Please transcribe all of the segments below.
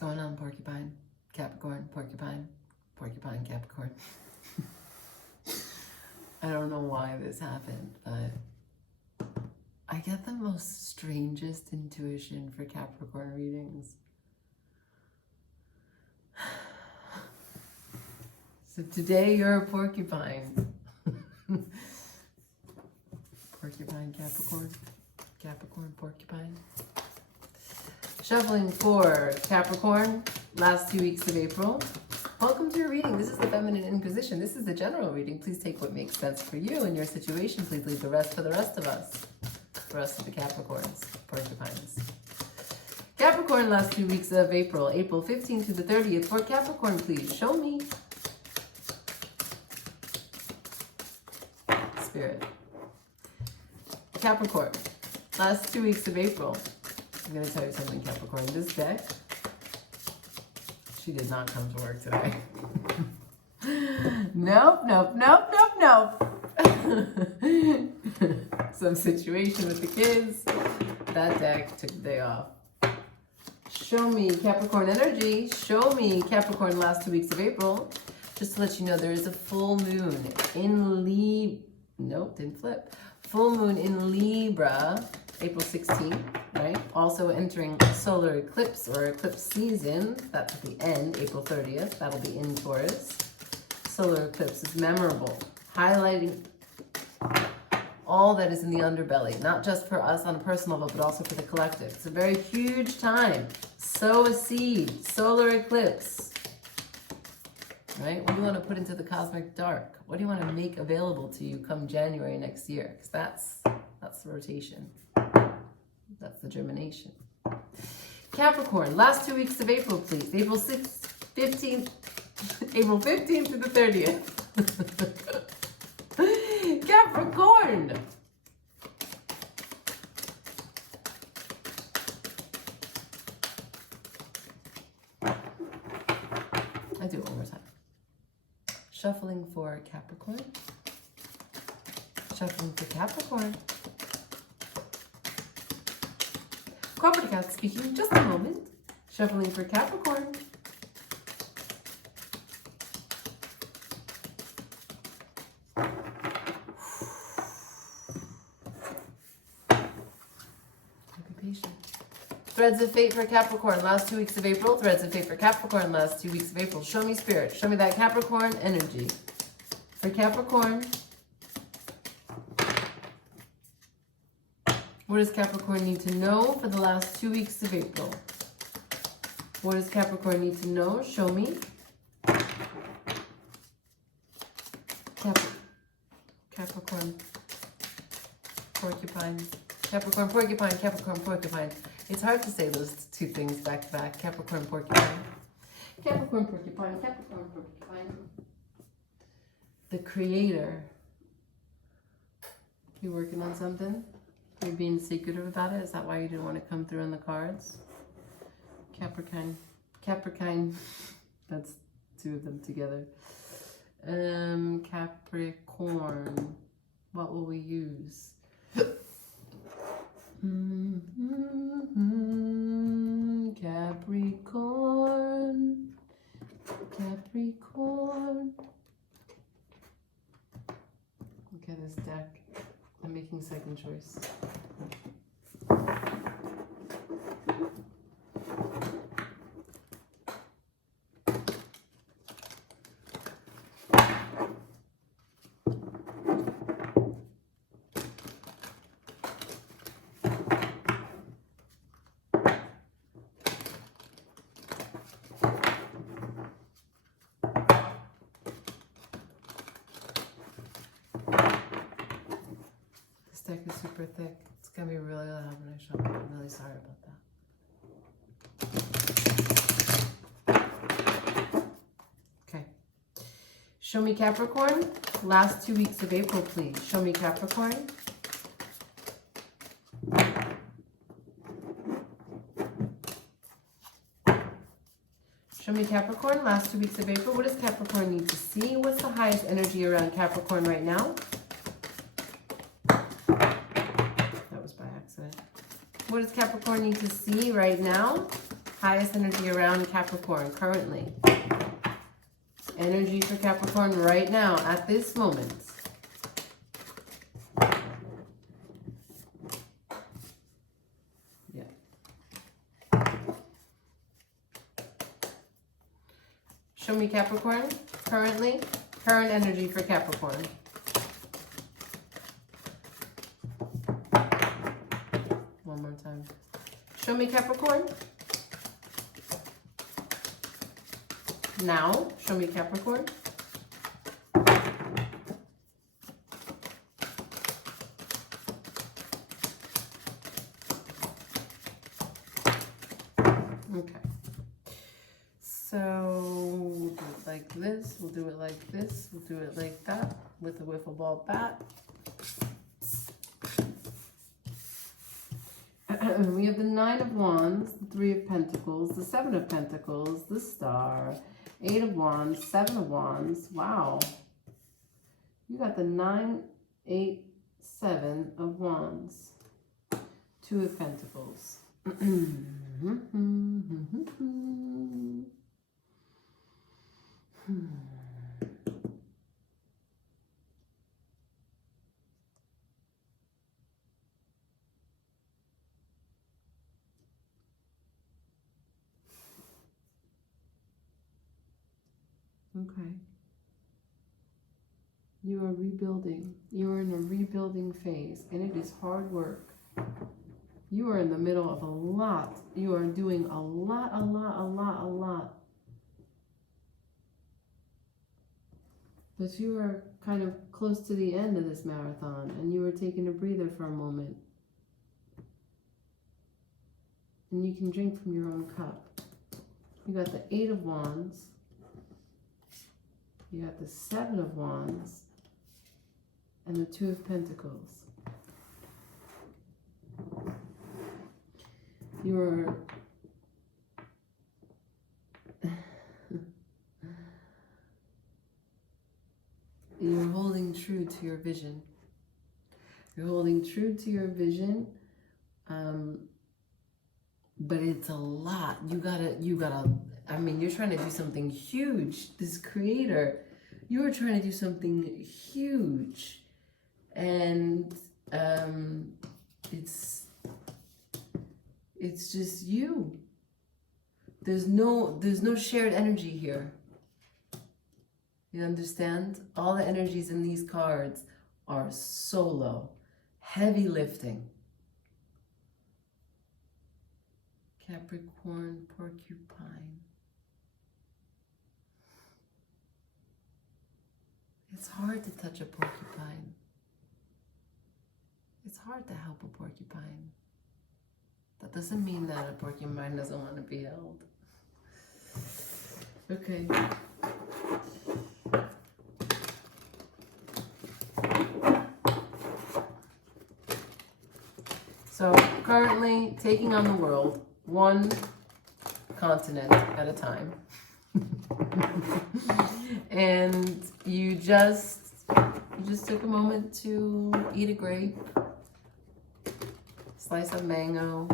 going on, Porcupine? Capricorn, Porcupine, Porcupine, Capricorn. I don't know why this happened, but I get the most strangest intuition for Capricorn readings. So today you're a porcupine. Porcupine, Capricorn, Capricorn, porcupine. Shuffling for Capricorn, last 2 weeks of April. Welcome to your reading. This is the Feminine Inquisition. This is the general reading. Please take what makes sense for you and your situation. Please leave the rest for the rest of us. The rest of the Capricorns, porcupines. Capricorn, last 2 weeks of April. April 15th to the 30th. For Capricorn, please show me. Spirit. Capricorn, last 2 weeks of April. I'm going to tell you something, Capricorn. This deck, she did not come to work today. Nope, nope, nope, nope, nope. Some situation with the kids. That deck took the day off. Show me Capricorn energy. Show me Capricorn, last 2 weeks of April. Just to let you know, there is a full moon in Libra. Nope, didn't flip. Full moon in Libra, April 16th, right? Also entering solar eclipse or eclipse season. That's at the end, April 30th. That'll be in Taurus. Solar eclipse is memorable, highlighting all that is in the underbelly, not just for us on a personal level, but also for the collective. It's a very huge time. Sow a seed, solar eclipse, right? What do you want to put into the cosmic dark? What do you want to make available to you come January next year? Because that's the rotation. That's the germination. Capricorn, last 2 weeks of April, please. April 15th to the 30th. Capricorn. I do it one more time. Shuffling for Capricorn. Shuffling for Capricorn. Cooperative cat speaking, just a moment. Shuffling for Capricorn. Be patient. Threads of Fate for Capricorn, last 2 weeks of April. Threads of Fate for Capricorn, last 2 weeks of April. Show me spirit. Show me that Capricorn energy. For Capricorn, what does Capricorn need to know for the last 2 weeks of April? What does Capricorn need to know? Show me. Capricorn, porcupine. Capricorn, porcupine, Capricorn, porcupine. It's hard to say those two things back to back. Capricorn, porcupine. Capricorn, porcupine, Capricorn, porcupine. The creator. You working on something? You're being secretive about it? Is that why you didn't want to come through on the cards? Capricorn. Capricorn. That's two of them together. Capricorn. What will we use? Capricorn. Capricorn. Look at this deck. I'm making second choice. This deck is super thick. It's going to be really loud when I show up. I'm really sorry about that. Okay. Show me Capricorn. Last 2 weeks of April, please. Show me Capricorn. Show me Capricorn. Last 2 weeks of April. What does Capricorn need to see? What's the highest energy around Capricorn right now? That was by accident. What does Capricorn need to see right now? Highest energy around Capricorn currently. Energy for Capricorn right now at this moment. Yeah. Show me Capricorn currently. Current energy for Capricorn. One more time. Show me Capricorn. Now, show me Capricorn. Okay. So, we'll do it like this, we'll do it like this, we'll do it like that with a wiffle ball bat. We have the Nine of Wands, the Three of Pentacles, the Seven of Pentacles, the Star, Eight of Wands, Seven of Wands. Wow. You got the 9, 8, 7 of Wands. Two of Pentacles. Okay. You are rebuilding. You are in a rebuilding phase, and it is hard work. You are in the middle of a lot. You are doing a lot. But you are kind of close to the end of this marathon, and you are taking a breather for a moment. And you can drink from your own cup. You got the Eight of Wands. You got the Seven of Wands and the Two of Pentacles. You're holding true to your vision. You're holding true to your vision, but it's a lot. You gotta, I mean, you're trying to do something huge. This creator, you are trying to do something huge. And it's just you. There's no shared energy here. You understand? All the energies in these cards are solo, heavy lifting. Capricorn, porcupine. It's hard to touch a porcupine. It's hard to help a porcupine. That doesn't mean that a porcupine doesn't want to be held. Okay. So currently taking on the world, one continent at a time. And you just took a moment to eat a grape, slice of mango,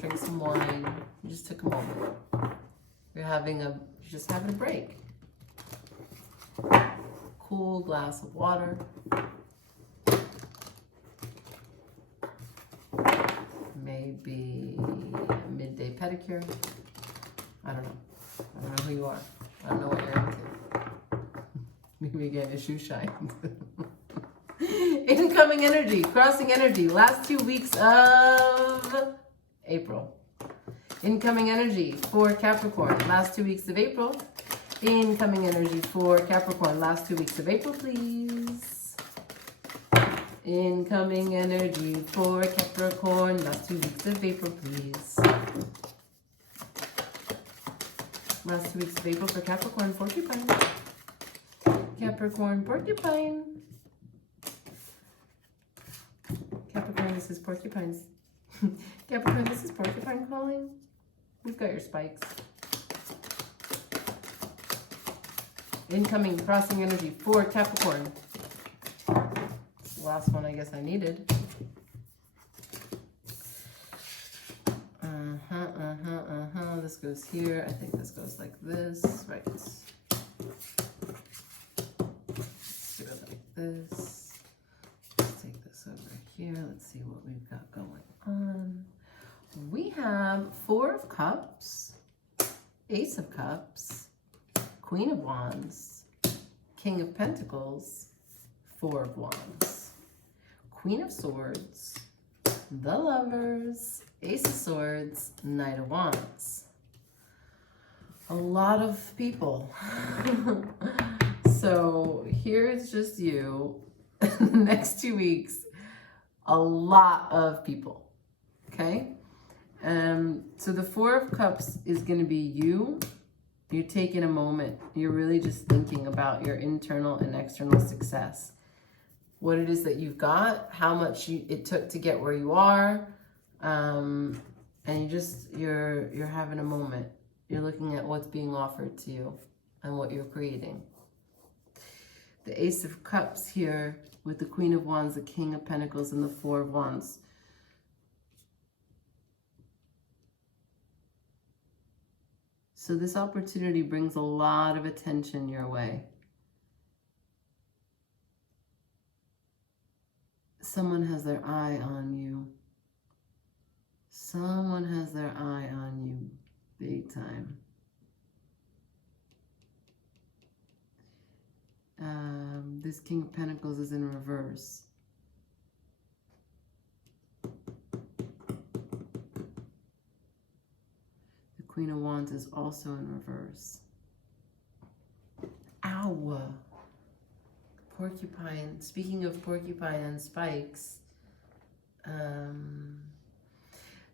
drink some wine. You just took a moment. You're just having a break. Cool glass of water. Maybe a midday pedicure. I don't know. I don't know who you are. I don't know what you're into. Maybe get a shoe shine. Incoming energy, crossing energy, last 2 weeks of April. Incoming energy for Capricorn, last 2 weeks of April. Incoming energy for Capricorn, last 2 weeks of April, please. Incoming energy for Capricorn, last 2 weeks of April, please. Last 2 weeks of April for Capricorn, porcupine. Capricorn, porcupine. Capricorn, this is porcupines. Capricorn, this is porcupine calling. We've got your spikes. Incoming crossing energy for Capricorn. Last one I guess I needed. This goes here. I think this goes like this, right? Let's do it like this. Let's take this over here. Let's see what we've got going on. We have Four of Cups, Ace of Cups, Queen of Wands, King of Pentacles, Four of Wands, Queen of Swords, the Lovers, Ace of Swords, Knight of Wands. A lot of people. So here it's just you. The next 2 weeks, a lot of people. Okay? So the Four of Cups is going to be you. You're taking a moment. You're really just thinking about your internal and external success. What it is that you've got, how much it took to get where you are. And you're having a moment. You're looking at what's being offered to you and what you're creating. The Ace of Cups here with the Queen of Wands, the King of Pentacles, and the Four of Wands. So this opportunity brings a lot of attention your way. Someone has their eye on you. Someone has their eye on you big time. This King of Pentacles is in reverse. The Queen of Wands is also in reverse. Ow! Porcupine. Speaking of porcupine and spikes,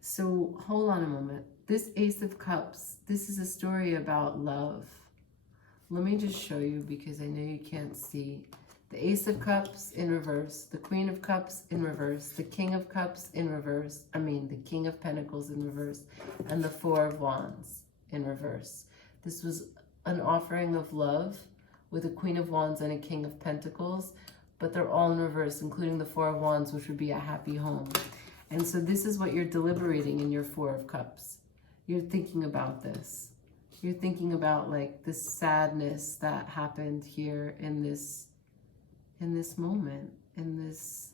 so hold on a moment. This Ace of Cups, this is a story about love. Let me just show you because I know you can't see. The Ace of Cups in reverse, the Queen of Cups in reverse, the King of Cups in reverse, the King of Pentacles in reverse, and the Four of Wands in reverse. This was an offering of love with a Queen of Wands and a King of Pentacles, but they're all in reverse, including the Four of Wands, which would be a happy home. And so this is what you're deliberating in your Four of Cups. You're thinking about this. You're thinking about like this sadness that happened here in this moment, in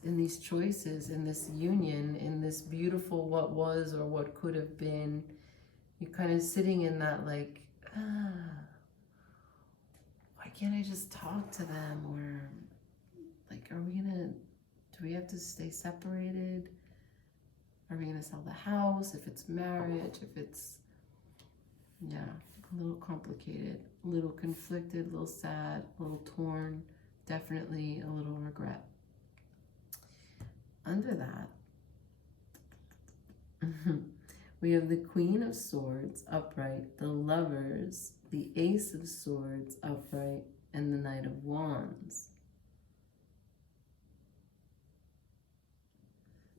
these choices, in this union, in this beautiful what was or what could have been. You're kind of sitting in that like, why can't I just talk to them? Or like, do we have to stay separated? Are we gonna sell the house? If it's marriage, if it's, yeah, a little complicated, a little conflicted, a little sad, a little torn, definitely a little regret. Under that, we have the Queen of Swords upright, the Lovers, the Ace of Swords upright, and the Knight of Wands.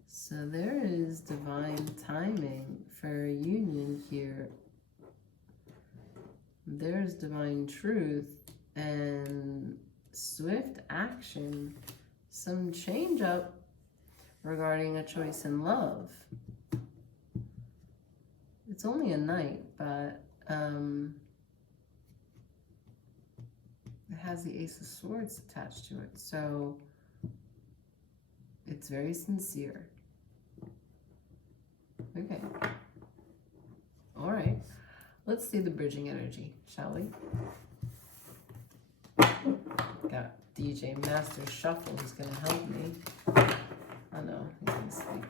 So there is divine timing for a union here. There's divine truth and swift action, some change up regarding a choice in love. It's only a knight, but it has the Ace of Swords attached to it, so it's very sincere. Okay. All right. Let's see the bridging energy, shall we? Got DJ Master Shuffle who's going to help me. Oh no, he's going to sleep.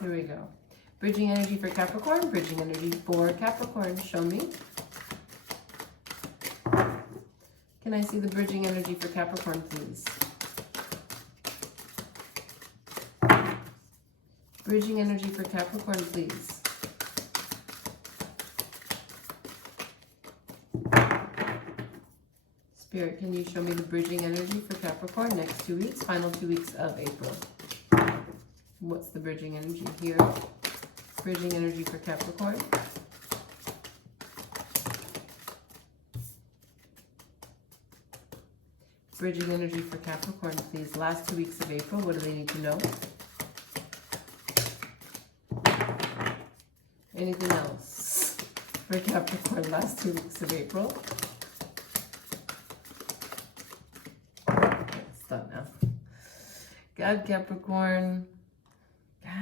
Here we go. Bridging energy for Capricorn, bridging energy for Capricorn. Show me. Can I see the bridging energy for Capricorn, please? Bridging energy for Capricorn, please. Spirit, can you show me the bridging energy for Capricorn next 2 weeks, final 2 weeks of April? What's the bridging energy here? Bridging energy for Capricorn. Bridging energy for Capricorn, please. Last 2 weeks of April, what do they need to know? Anything else for Capricorn last 2 weeks of April? It's done now. God, Capricorn. God.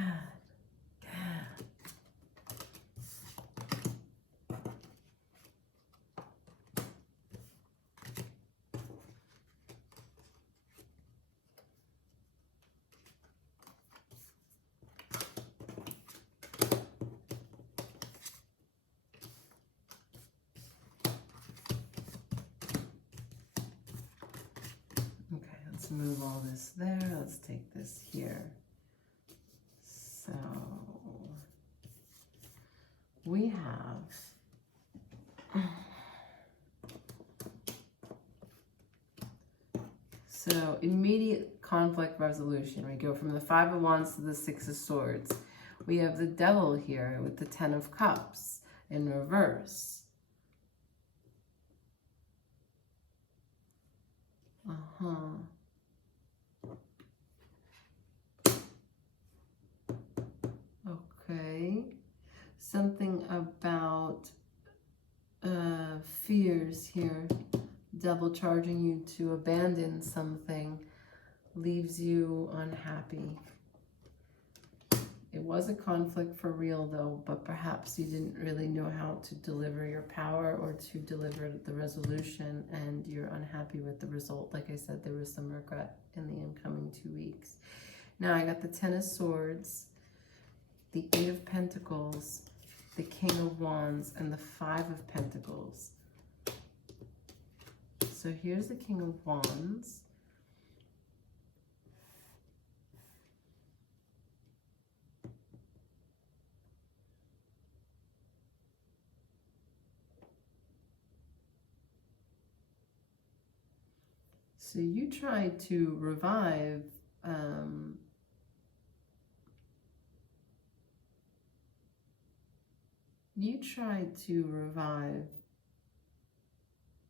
Move all this there. Let's take this here. So we have immediate conflict resolution. We go from the 5 of Wands to the 6 of Swords. We have the Devil here with the 10 of Cups in reverse. Okay, something about fears here. Devil charging you to abandon something leaves you unhappy. It was a conflict for real though, but perhaps you didn't really know how to deliver your power or to deliver the resolution, and you're unhappy with the result. Like I said, there was some regret in the incoming 2 weeks. Now I got the 10 of Swords, the 8 of Pentacles, the King of Wands, and the 5 of Pentacles. So here's the King of Wands. So you tried to revive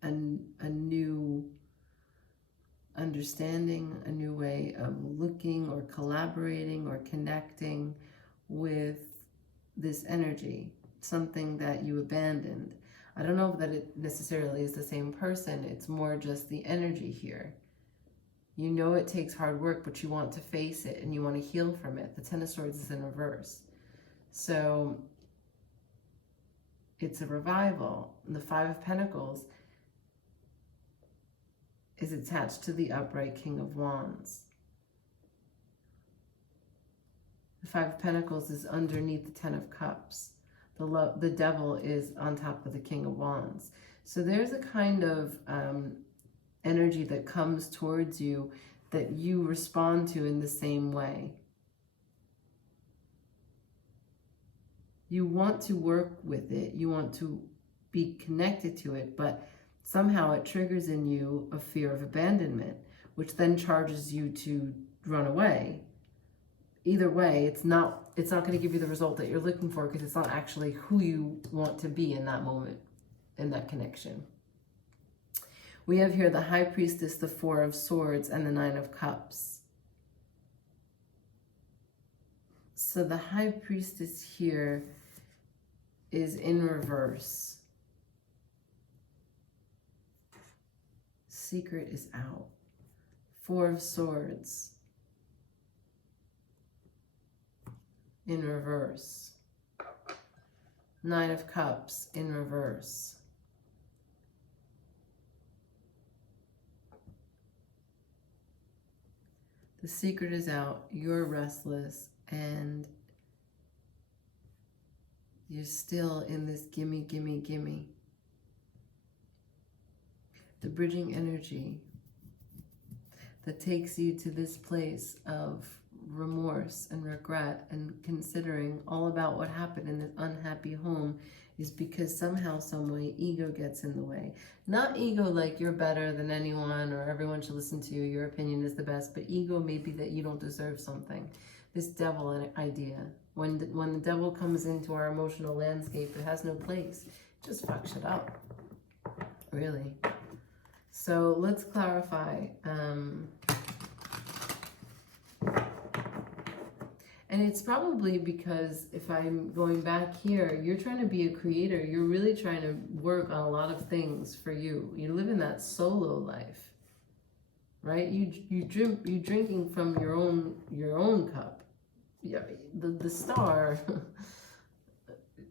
a new understanding, a new way of looking or collaborating or connecting with this energy, something that you abandoned. I don't know that it necessarily is the same person. It's more just the energy here. You know it takes hard work, but you want to face it and you want to heal from it. The 10 of Swords is in reverse. So it's a revival. And the 5 of Pentacles is attached to the upright King of Wands. The 5 of Pentacles is underneath the 10 of Cups. The Devil is on top of the King of Wands. So there's a kind of energy that comes towards you that you respond to in the same way. You want to work with it. You want to be connected to it, but somehow it triggers in you a fear of abandonment, which then charges you to run away. Either way, it's not going to give you the result that you're looking for, because it's not actually who you want to be in that moment, in that connection. We have here the High Priestess, the 4 of Swords, and the 9 of Cups. So the High Priestess here is in reverse. Secret is out. 4 of Swords in reverse. 9 of Cups in reverse. The secret is out. You're restless and you're still in this gimme, gimme, gimme. The bridging energy that takes you to this place of remorse and regret and considering all about what happened in this unhappy home is because somehow, some way, ego gets in the way. Not ego like you're better than anyone or everyone should listen to you, your opinion is the best, but ego maybe that you don't deserve something. This devil idea. When the devil comes into our emotional landscape, it has no place. It just fucks shit up. Really. So let's clarify. And it's probably because if I'm going back here, you're trying to be a creator. You're really trying to work on a lot of things for you. You live in that solo life, right? You drinking from your own cup. Yeah, the star,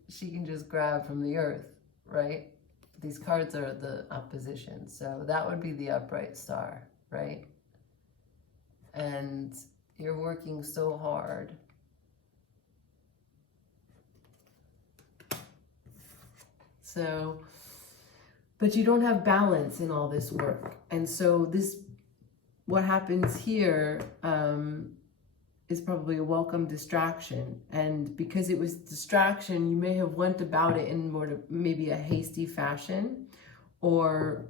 she can just grab from the earth, right? These cards are the opposition, so that would be the upright star, right? And you're working so hard. So, but you don't have balance in all this work. And so this, what happens here is probably a welcome distraction. And because it was distraction, you may have went about it in more maybe a hasty fashion, or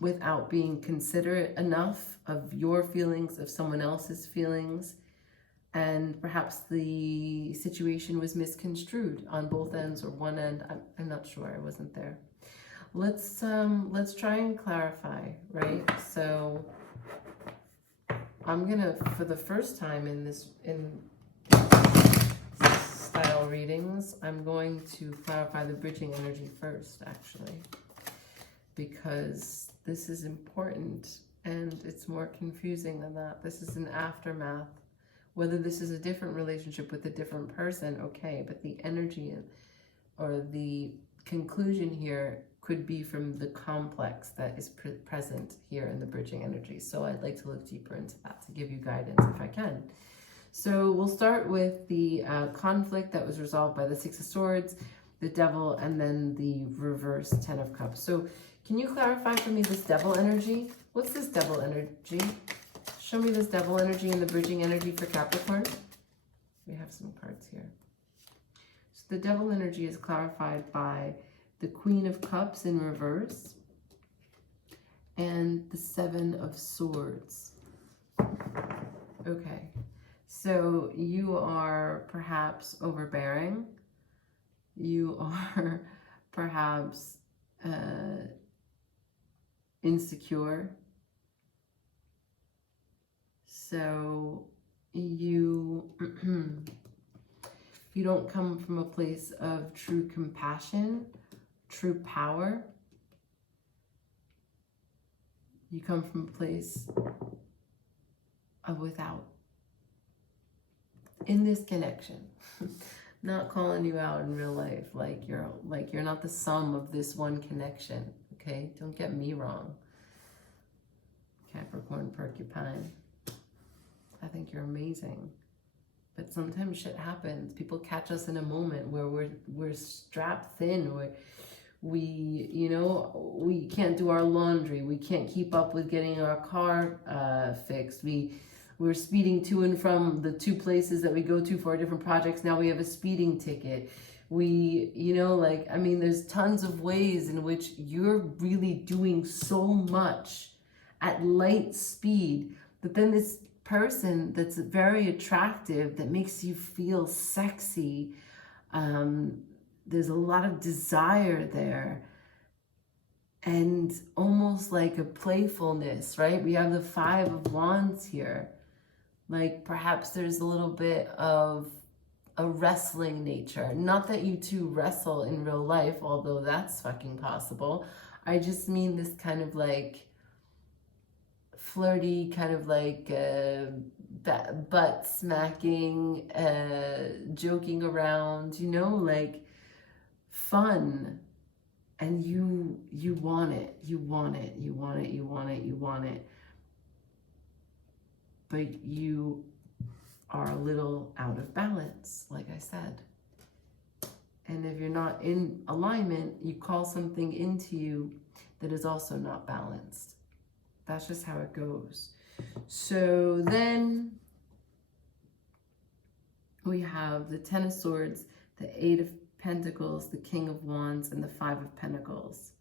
without being considerate enough of your feelings, of someone else's feelings. And perhaps the situation was misconstrued on both ends or one end. I'm not sure, I wasn't there. Let's try and clarify, right? So I'm gonna, for the first time in style readings, I'm going to clarify the bridging energy first, actually, because this is important and it's more confusing than that. This is an aftermath. Whether this is a different relationship with a different person, okay, but the energy or the conclusion here could be from the complex that is present here in the bridging energy. So I'd like to look deeper into that to give you guidance if I can. So we'll start with the conflict that was resolved by the Six of Swords, the Devil, and then the reverse Ten of Cups. So can you clarify for me this Devil energy? What's this Devil energy? Show me this Devil energy and the bridging energy for Capricorn. We have some cards here. So the Devil energy is clarified by the Queen of Cups in reverse and the Seven of Swords. Okay, so you are perhaps overbearing. You are perhaps insecure. So you don't come from a place of true compassion, true power. You come from a place of without. In this connection, not calling you out in real life, like you're not the sum of this one connection. Okay, don't get me wrong. Capricorn porcupine. I think you're amazing, but sometimes shit happens. People catch us in a moment where we're strapped thin, where we can't do our laundry, we can't keep up with getting our car fixed. We're speeding to and from the two places that we go to for our different projects. Now we have a speeding ticket. There's tons of ways in which you're really doing so much at light speed, but then this person that's very attractive, that makes you feel sexy, there's a lot of desire there, and almost like a playfulness, right? We have the Five of Wands here. Like perhaps there's a little bit of a wrestling nature. Not that you two wrestle in real life, although that's fucking possible. I just mean this kind of like flirty, kind of like butt smacking, joking around, like fun. And you want it, you want it, you want it, you want it, you want it. But you are a little out of balance, like I said. And if you're not in alignment, you call something into you that is also not balanced. That's just how it goes. So then we have the Ten of Swords, the Eight of Pentacles, the King of Wands, and the Five of Pentacles.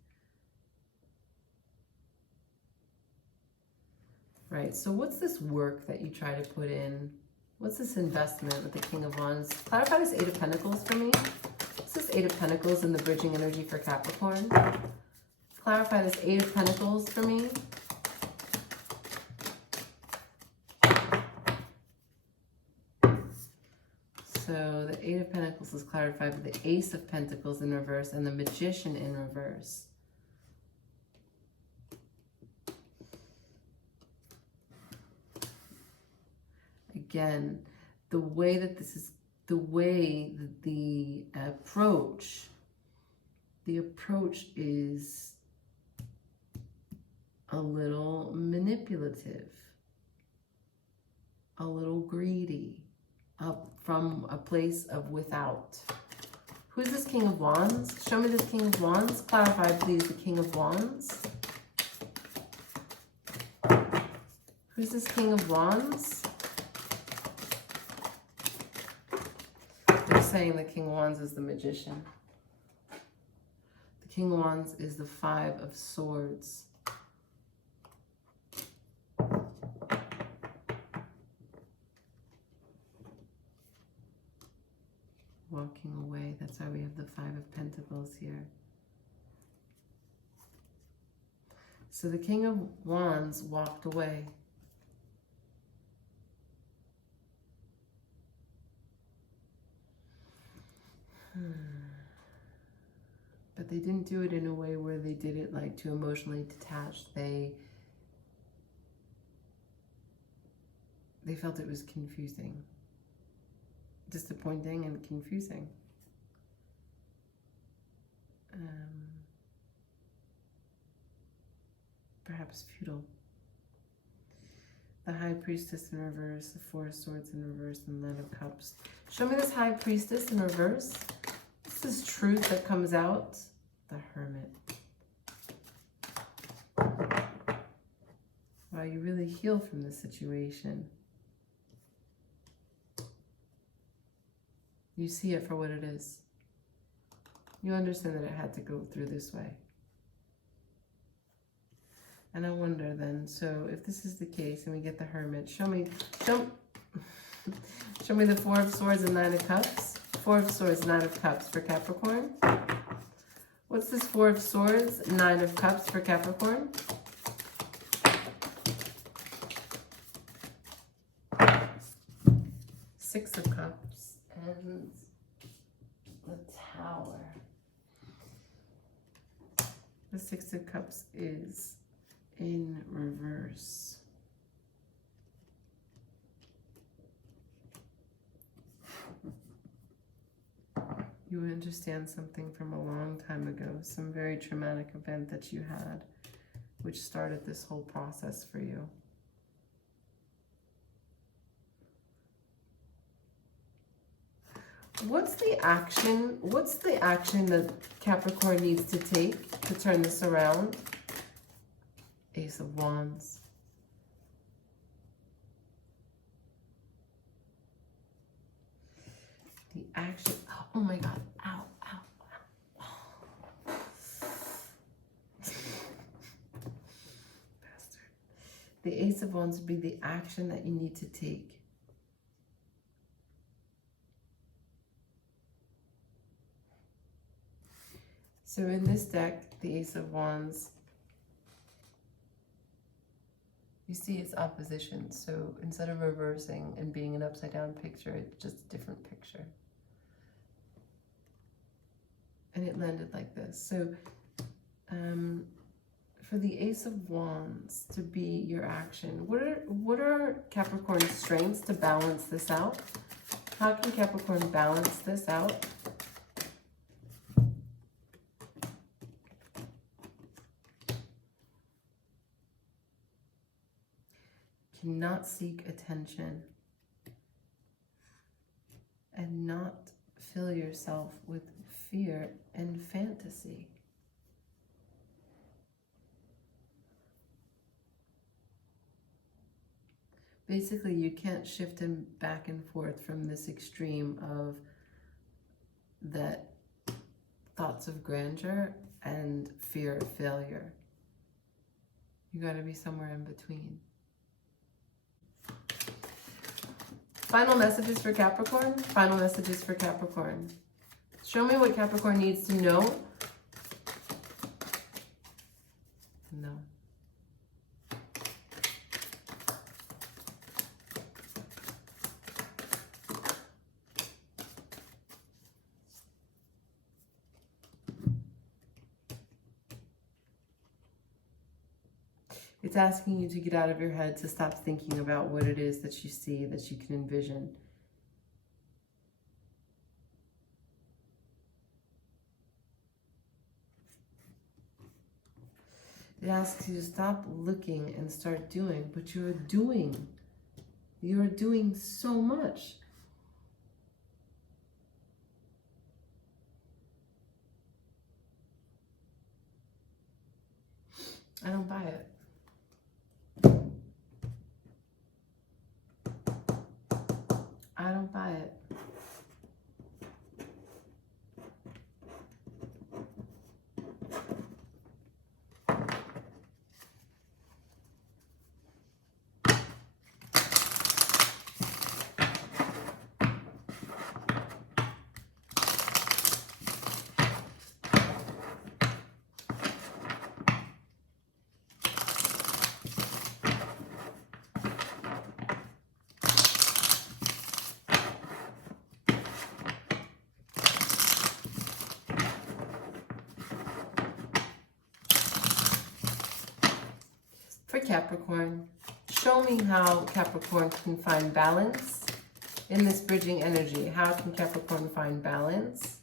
Right, so what's this work that you try to put in? What's this investment with the King of Wands? Clarify this Eight of Pentacles for me. What's this Eight of Pentacles in the bridging energy for Capricorn? clarify this Eight of Pentacles for me. So the Eight of Pentacles is clarified with the Ace of Pentacles in reverse and the Magician in reverse. Again, the way that this is, the way that the approach is a little manipulative, a little greedy, up from a place of without. Who's this King of Wands? Show me this King of Wands. Clarify, please, the King of Wands. Who's this King of Wands? They're saying the King of Wands is the Magician. The King of Wands is the Five of Swords. Walking away. That's why we have the Five of Pentacles here. So the King of Wands walked away. But they didn't do it in a way where they did it like too emotionally detached. They felt it was confusing. Disappointing and confusing. Perhaps futile. The High Priestess in reverse, the Four of Swords in reverse, and the Knight of Cups. Show me this High Priestess in reverse. This is truth that comes out. The Hermit. Wow, you really heal from this situation. You see it for what it is. You understand that it had to go through this way. And I wonder then, so if this is the case and we get the Hermit, show me the Four of Swords and Nine of Cups. Four of Swords, Nine of Cups for Capricorn. What's this Four of Swords, Nine of Cups for Capricorn? Six of Cups and the Tower. The Six of Cups is in reverse. You understand something from a long time ago, some very traumatic event that you had, which started this whole process for you. What's the action that Capricorn needs to take to turn this around? Ace of Wands. The action, oh my God, ow, ow, ow. Bastard. The Ace of Wands would be the action that you need to take. So in this deck, the Ace of Wands, you see its opposition. So instead of reversing and being an upside down picture, it's just a different picture. And it landed like this. So for the Ace of Wands to be your action, what are Capricorn's strengths to balance this out? How can Capricorn balance this out? Not seek attention and not fill yourself with fear and fantasy. Basically, you can't shift him back and forth from this extreme of that thoughts of grandeur and fear of failure. You got to be somewhere in between. Final messages for Capricorn. Final messages for Capricorn. Show me what Capricorn needs to know No. It's asking you to get out of your head, to stop thinking about what it is that you see, that you can envision. It asks you to stop looking and start doing, but you're doing. You're doing so much. I don't buy it. I don't buy it. For Capricorn, show me how Capricorn can find balance in this bridging energy. How can Capricorn find balance?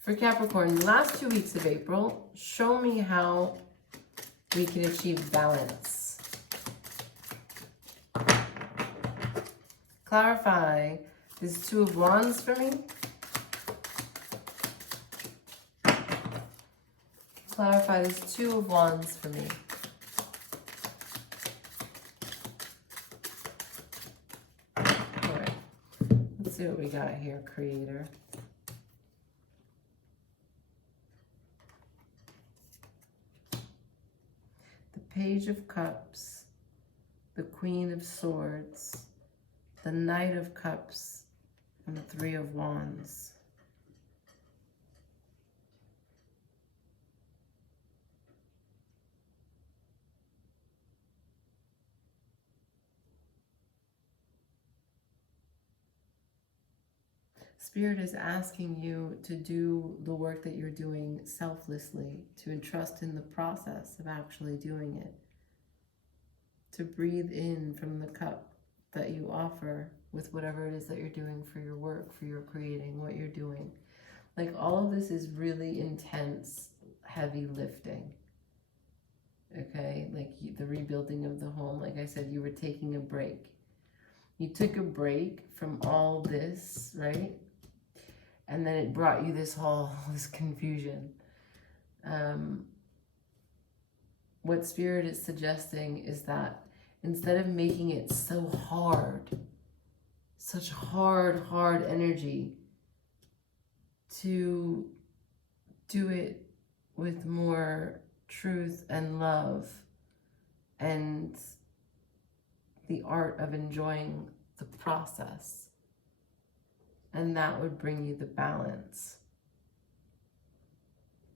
For Capricorn, the last 2 weeks of April, show me how we can achieve balance. Clarify this Two of Wands for me. Clarify this Two of Wands for me. All right. Let's see what we got here, Creator. The Page of Cups, the Queen of Swords, the Knight of Cups, and the Three of Wands. Spirit is asking you to do the work that you're doing selflessly, to entrust in the process of actually doing it, to breathe in from the cup that you offer with whatever it is that you're doing for your work, for your creating, what you're doing. Like, all of this is really intense, heavy lifting. Okay, like the rebuilding of the home. Like I said, you were taking a break. You took a break from all this, right? And then it brought you this confusion. What Spirit is suggesting is that instead of making it so hard, such hard energy, to do it with more truth and love and the art of enjoying the process. And that would bring you the balance.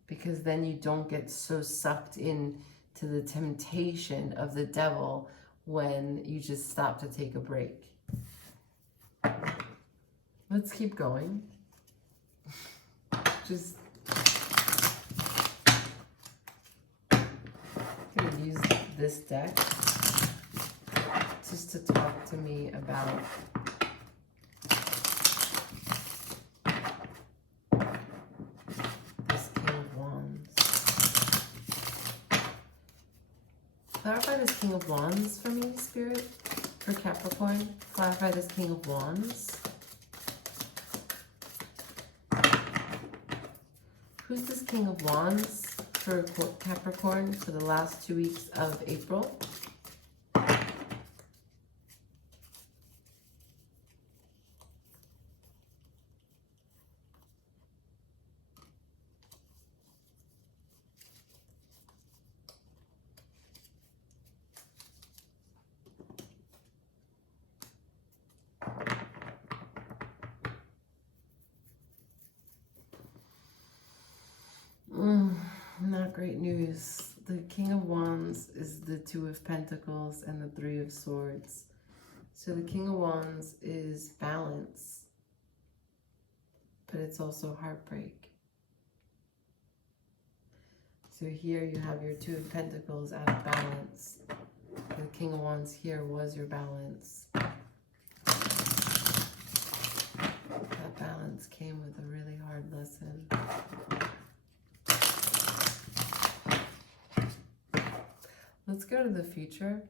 Because then you don't get so sucked in to the temptation of the devil when you just stop to take a break. Let's keep going. Just I'm gonna use this deck just to talk to me about this King of Wands. Clarify this King of Wands for me, Spirit, for Capricorn. Clarify this King of Wands. Who's this King of Wands for Capricorn for the last 2 weeks of April? I'm not great news. The King of Wands is the Two of Pentacles and the Three of Swords. So the King of Wands is balance, but it's also heartbreak. So here you have your Two of Pentacles out of balance. The King of Wands here was your balance. That balance came with a really hard lesson. Let's go to the future.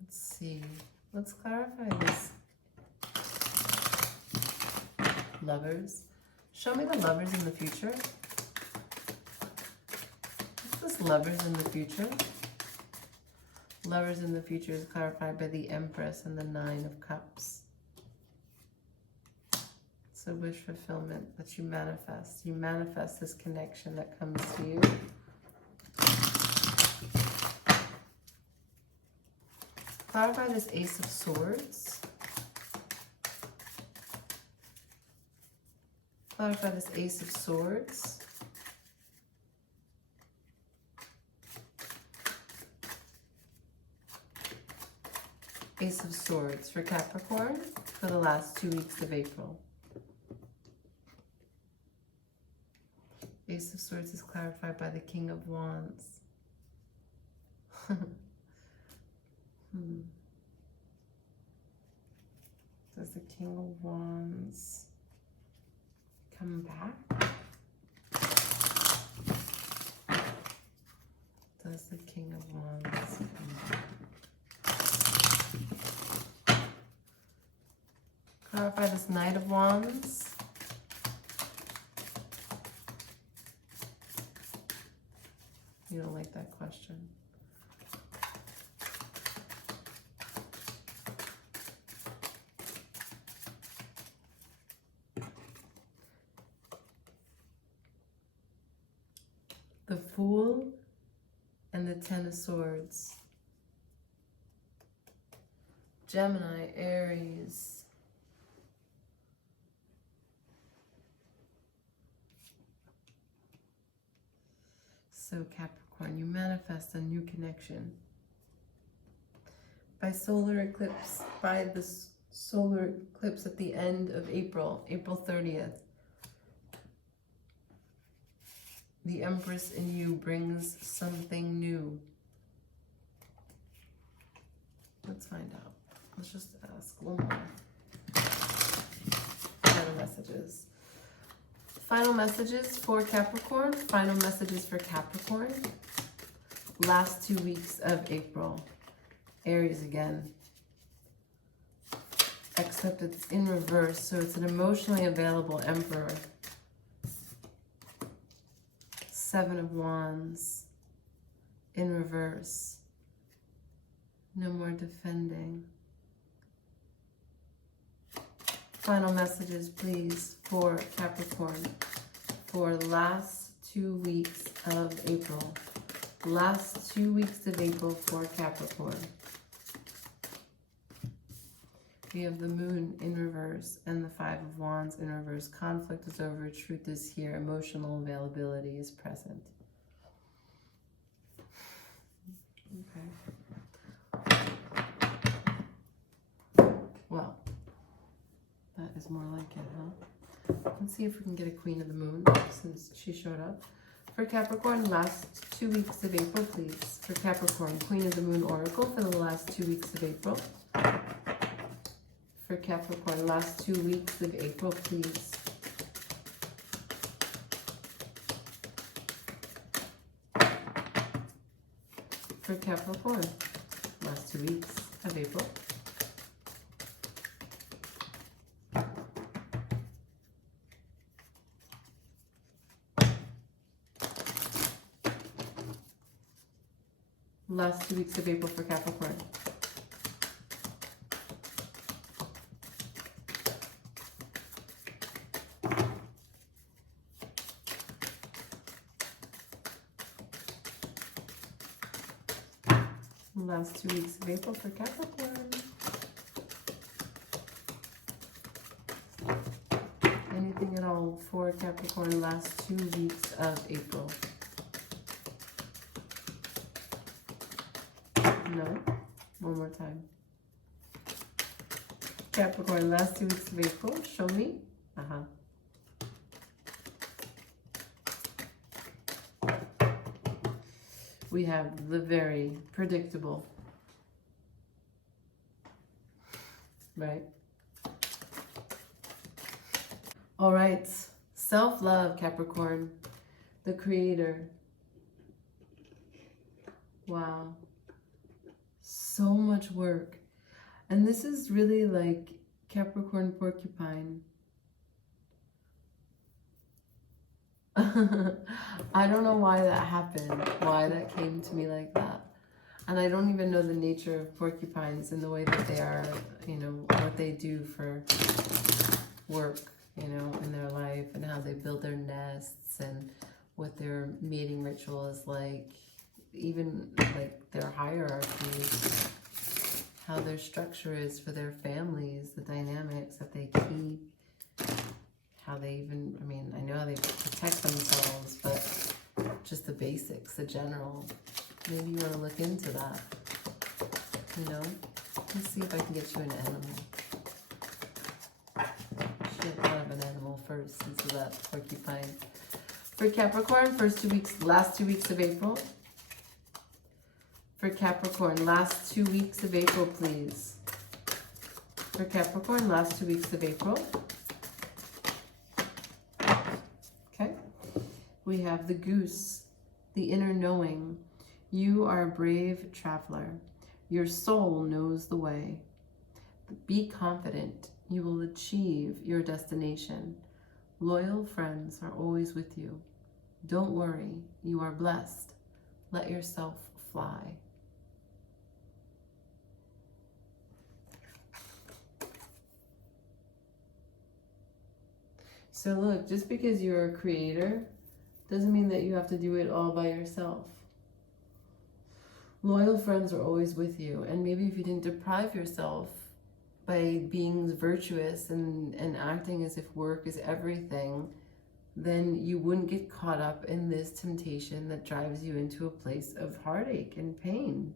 Let's see. Let's clarify this. Lovers. Show me the lovers in the future. What's this lovers in the future? Lovers in the future is clarified by the Empress and the Nine of Cups. It's a wish fulfillment that you manifest. You manifest this connection that comes to you. Clarify this Ace of Swords. Clarify this Ace of Swords. Ace of Swords for Capricorn for the last 2 weeks of April. Ace of Swords is clarified by the King of Wands. Does the King of Wands come back? Does the King of Wands come back? Clarify this Knight of Wands. You don't like that question. The Fool and the Ten of Swords. Gemini, Aries. So Capricorn, you manifest a new connection. By solar eclipse, by the solar eclipse at the end of April, April 30th. The Empress in you brings something new. Let's find out. Let's just ask one more. Final messages. Final messages for Capricorn. Final messages for Capricorn. Last 2 weeks of April. Aries again. Except it's in reverse, so it's an emotionally available Emperor. Seven of Wands in reverse. No more defending. Final messages, please, for Capricorn for last 2 weeks of April. Last 2 weeks of April for Capricorn. We have the Moon in reverse and the Five of Wands in reverse. Conflict is over. Truth is here. Emotional availability is present. Okay. Well, that is more like it, huh? Let's see if we can get a Queen of the Moon since she showed up. For Capricorn, last 2 weeks of April, please. For Capricorn, Queen of the Moon Oracle for the last 2 weeks of April. For Capricorn, last 2 weeks of April, please. For Capricorn, last 2 weeks of April. Last 2 weeks of April for Capricorn. Last 2 weeks of April for Capricorn. Anything anything at all for Capricorn last 2 weeks of April? No? One more time. Capricorn, last 2 weeks of April. Show me. We have the very predictable. Right? All right. Self-love, Capricorn. The creator. Wow. So much work. And this is really like Capricorn porcupine. I don't know why that happened, why that came to me like that. And I don't even know the nature of porcupines and the way that they are, you know, what they do for work, you know, in their life, and how they build their nests and what their mating ritual is like, even like their hierarchies, how their structure is for their families, the dynamics that they keep, how they even, I mean, I know how they protect themselves, but just the basics, the general. Maybe you want to look into that, you know? Let's see if I can get you an animal. Should have an animal first, since of that porcupine. For Capricorn, last 2 weeks of April. For Capricorn, last 2 weeks of April, please. For Capricorn, last 2 weeks of April. Okay. We have the Goose, the inner knowing. You are a brave traveler. Your soul knows the way. Be confident. You will achieve your destination. Loyal friends are always with you. Don't worry. You are blessed. Let yourself fly. So look, just because you're a creator doesn't mean that you have to do it all by yourself. Loyal friends are always with you. And maybe if you didn't deprive yourself by being virtuous and acting as if work is everything, then you wouldn't get caught up in this temptation that drives you into a place of heartache and pain.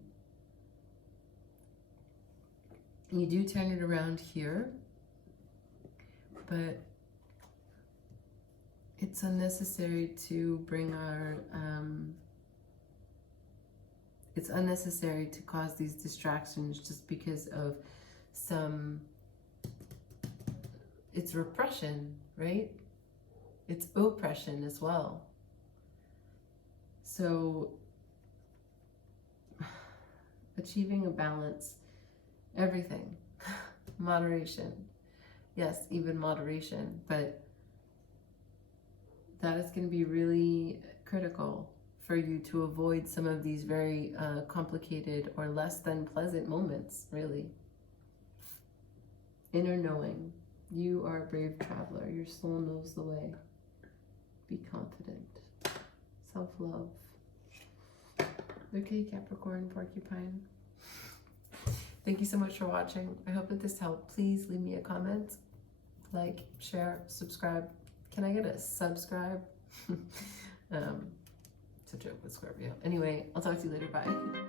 You do turn it around here, but it's unnecessary to bring our, it's unnecessary to cause these distractions just because of it's repression, right? It's oppression as well. So achieving a balance, everything, moderation, yes, even moderation, but that is going to be really critical for you to avoid some of these very complicated or less than pleasant moments, really. Inner knowing. You are a brave traveler. Your soul knows the way. Be confident. Self-love. Okay, Capricorn, porcupine. Thank you so much for watching. I hope that this helped. Please leave me a comment, like, share, subscribe. Can I get a subscribe? It's a joke with Scorpio. Anyway, I'll talk to you later. Bye.